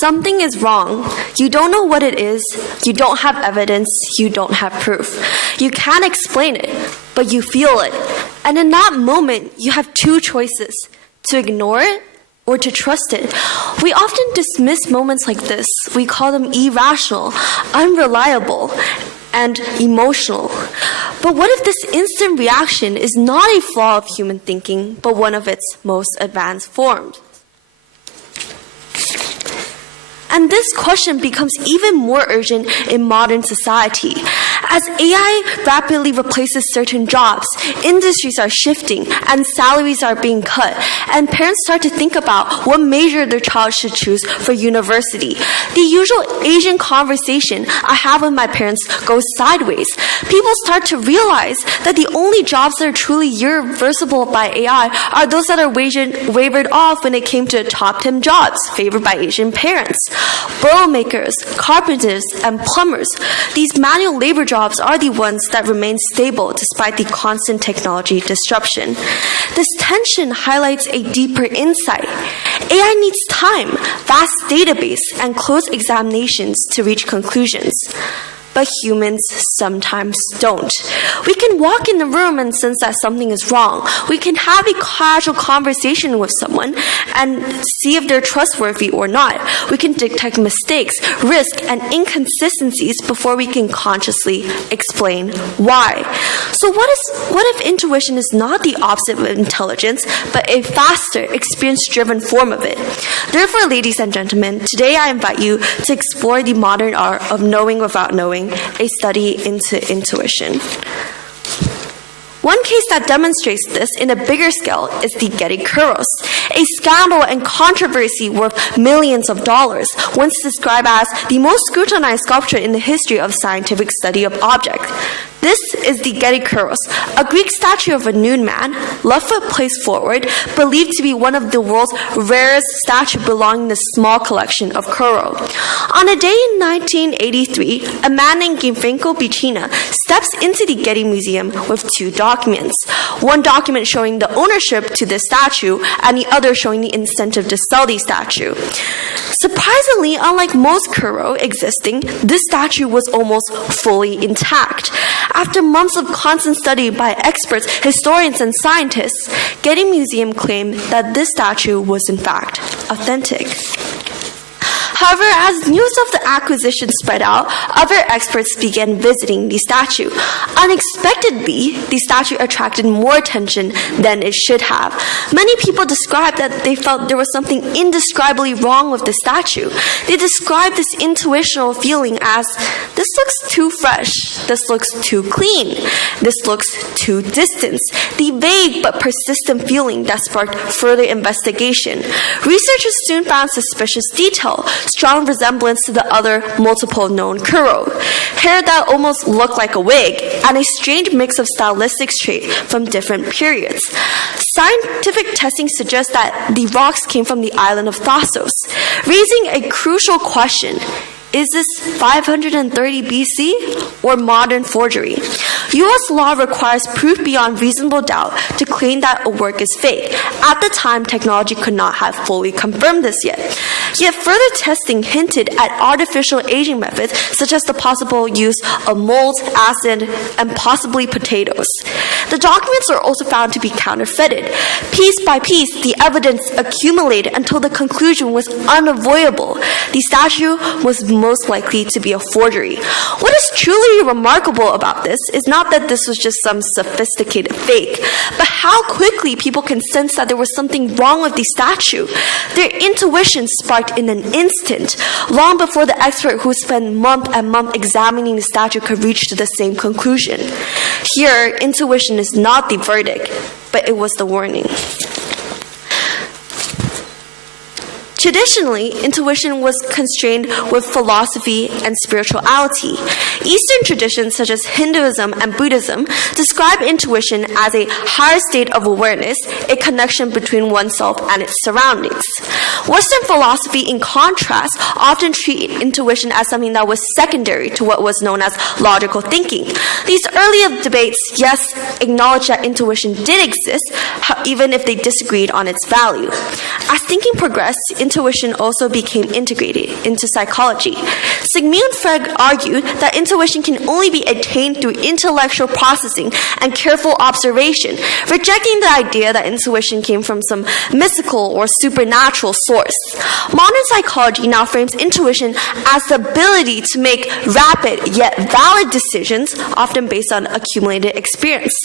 Something is wrong. You don't know what it is. You don't have evidence. You don't have proof. You can't explain it, but you feel it. And in that moment, you have two choices: to ignore it or to trust it. We often dismiss moments like this. We call them irrational, unreliable, and emotional. But what if this instant reaction is not a flaw of human thinking, but one of its most advanced forms? And this question becomes even more urgent in modern society. As AI rapidly replaces certain jobs, industries are shifting and salaries are being cut, and parents start to think about what major their child should choose for university. The usual Asian conversation I have with my parents goes sideways. People start to realize that the only jobs that are truly irreversible by AI are those that are wavered off when it came to top 10 jobs favored by Asian parents. Burrow makers, carpenters, and plumbers. These manual labor jobs are the ones that remain stable despite the constant technology disruption. This tension highlights a deeper insight. AI needs time, vast database, and close examinations to reach conclusions. But humans sometimes don't. We can walk in the room and sense that something is wrong. We can have a casual conversation with someone and see if they're trustworthy or not. We can detect mistakes, risk, and inconsistencies before we can consciously explain why. So what if intuition is not the opposite of intelligence, but a faster, experience-driven form of it? Therefore, ladies and gentlemen, today I invite you to explore the modern art of knowing without knowing, a study into intuition. One case that demonstrates this in a bigger scale is the Getty Kuros, a scandal and controversy worth millions of dollars, once described as the most scrutinized sculpture in the history of scientific study of objects. This is the Getty Kuros, a Greek statue of a nude man, left foot placed forward, believed to be one of the world's rarest statues belonging in the small collection of Kuro. On a day in 1983, a man named Gianfranco Bicina steps into the Getty Museum with two documents. One document showing the ownership to the statue, and the other showing the incentive to sell the statue. Surprisingly, unlike most Kuro existing, this statue was almost fully intact. After months of constant study by experts, historians, and scientists, Getty Museum claimed that this statue was in fact authentic. However, as news of the acquisition spread out, other experts began visiting the statue. Unexpectedly, the statue attracted more attention than it should have. Many people described that they felt there was something indescribably wrong with the statue. They described this intuitional feeling as, this looks too fresh, this looks too clean, this looks too distant. The vague but persistent feeling that sparked further investigation. Researchers soon found suspicious detail, strong resemblance to the other multiple known Kuro, hair that almost looked like a wig, and a strange mix of stylistic traits from different periods. Scientific testing suggests that the rocks came from the island of Thasos, raising a crucial question. Is this 530 BC or modern forgery? U.S. law requires proof beyond reasonable doubt to claim that a work is fake. At the time, technology could not have fully confirmed this yet. Yet further testing hinted at artificial aging methods, such as the possible use of mold, acid, and possibly potatoes. The documents are also found to be counterfeited. Piece by piece, the evidence accumulated until the conclusion was unavoidable. The statue was most likely to be a forgery. What is truly remarkable about this is not that this was just some sophisticated fake, but how quickly people can sense that there was something wrong with the statue. Their intuition sparked in an instant, long before the expert who spent month and month examining the statue could reach to the same conclusion. Here, intuition is not the verdict, but it was the warning. Traditionally, intuition was constrained with philosophy and spirituality. Eastern traditions such as Hinduism and Buddhism describe intuition as a higher state of awareness, a connection between oneself and its surroundings. Western philosophy, in contrast, often treated intuition as something that was secondary to what was known as logical thinking. These earlier debates, yes, acknowledged that intuition did exist, even if they disagreed on its value. As thinking progressed, intuition also became integrated into psychology. Sigmund Freud argued that intuition can only be attained through intellectual processing and careful observation, rejecting the idea that intuition came from some mystical or supernatural source. Modern psychology now frames intuition as the ability to make rapid yet valid decisions, often based on accumulated experience.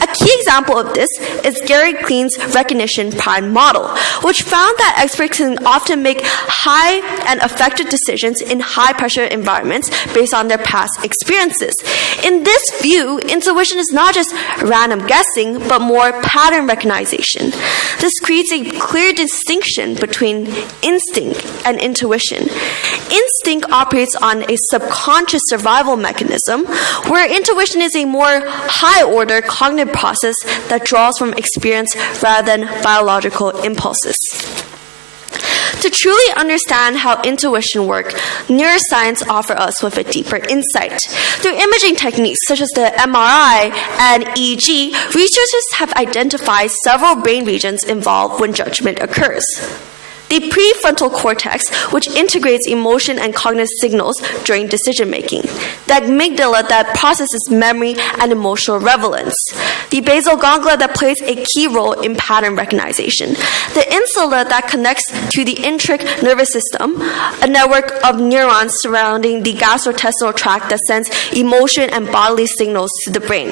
A key example of this is Gary Klein's recognition prime model, which found that experts can often make high and effective decisions in high-pressure environments based on their past experiences. In this view, intuition is not just random guessing, but more pattern recognition. This creates a clear distinction between instinct and intuition. Instinct operates on a subconscious survival mechanism, where intuition is a more high-order cognitive process that draws from experience rather than biological impulses. To truly understand how intuition works, neuroscience offers us with a deeper insight. Through imaging techniques such as the MRI and EEG, researchers have identified several brain regions involved when judgment occurs. The prefrontal cortex, which integrates emotion and cognitive signals during decision-making. The amygdala that processes memory and emotional relevance. The basal ganglia that plays a key role in pattern recognition. The insula that connects to the enteric nervous system, a network of neurons surrounding the gastrointestinal tract that sends emotion and bodily signals to the brain.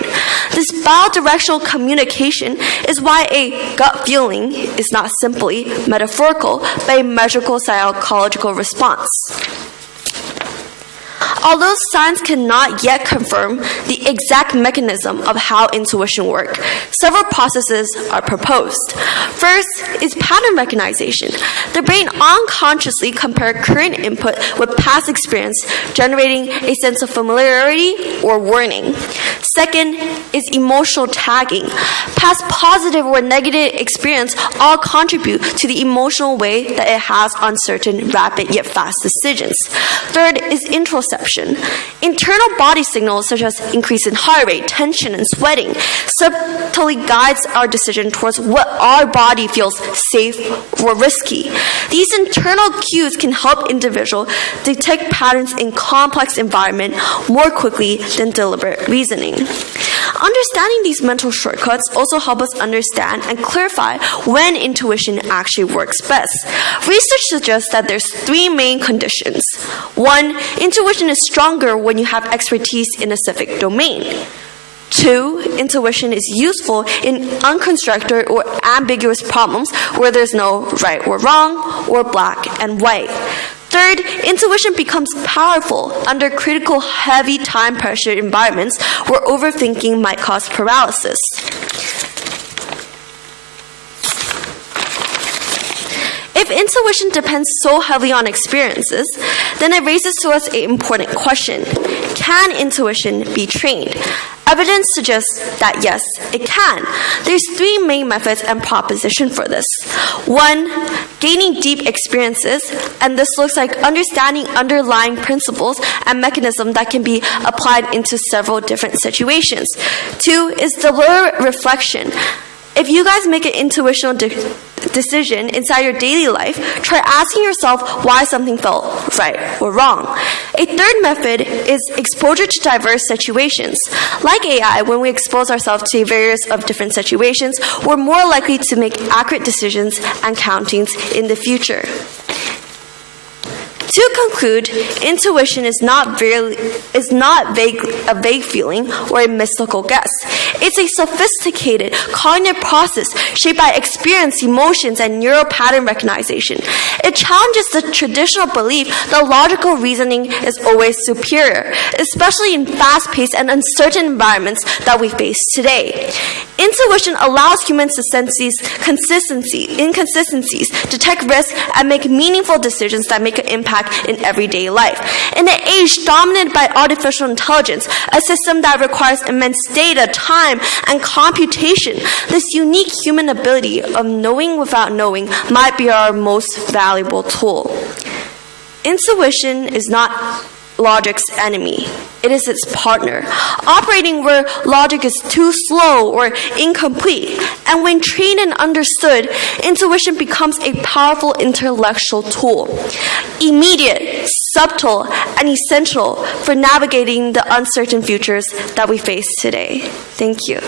This bidirectional communication is why a gut feeling is not simply metaphorical, but a measurable psychological response. Although science cannot yet confirm the exact mechanism of how intuition works, several processes are proposed. First is pattern recognition. The brain unconsciously compares current input with past experience, generating a sense of familiarity or warning. Second is emotional tagging. Past positive or negative experience all contribute to the emotional weight that it has on certain rapid yet fast decisions. Third is interoception. Internal body signals such as increase in heart rate, tension, and sweating subtly guides our decision towards what our body feels safe or risky. These internal cues can help individuals detect patterns in complex environment more quickly than deliberate reasoning. Understanding these mental shortcuts also help us understand and clarify when intuition actually works best. Research suggests that there's three main conditions. 1, intuition is stronger when you have expertise in a specific domain. 2, intuition is useful in unconstructed or ambiguous problems where there's no right or wrong or black and white. Third, intuition becomes powerful under critical, heavy time pressure environments where overthinking might cause paralysis. If intuition depends so heavily on experiences, then it raises to us an important question. Can intuition be trained? Evidence suggests that yes, it can. There's three main methods and proposition for this. 1, gaining deep experiences, and this looks like understanding underlying principles and mechanisms that can be applied into several different situations. 2 is deliberate reflection. If you guys make an intuitional decision inside your daily life, try asking yourself why something felt right or wrong. A third method is exposure to diverse situations. Like AI, when we expose ourselves to various of different situations, we're more likely to make accurate decisions and countings in the future. To conclude, intuition is not a vague feeling or a mystical guess. It's a sophisticated cognitive process shaped by experience, emotions, and neural pattern recognition. It challenges the traditional belief that logical reasoning is always superior, especially in fast-paced and uncertain environments that we face today. Intuition allows humans to sense these inconsistencies, detect risk, and make meaningful decisions that make an impact in everyday life. In an age dominated by artificial intelligence, a system that requires immense data, time, and computation, this unique human ability of knowing without knowing might be our most valuable tool. Intuition is not logic's enemy. It is its partner, operating where logic is too slow or incomplete. And when trained and understood, intuition becomes a powerful intellectual tool, immediate, subtle, and essential for navigating the uncertain futures that we face today. Thank you.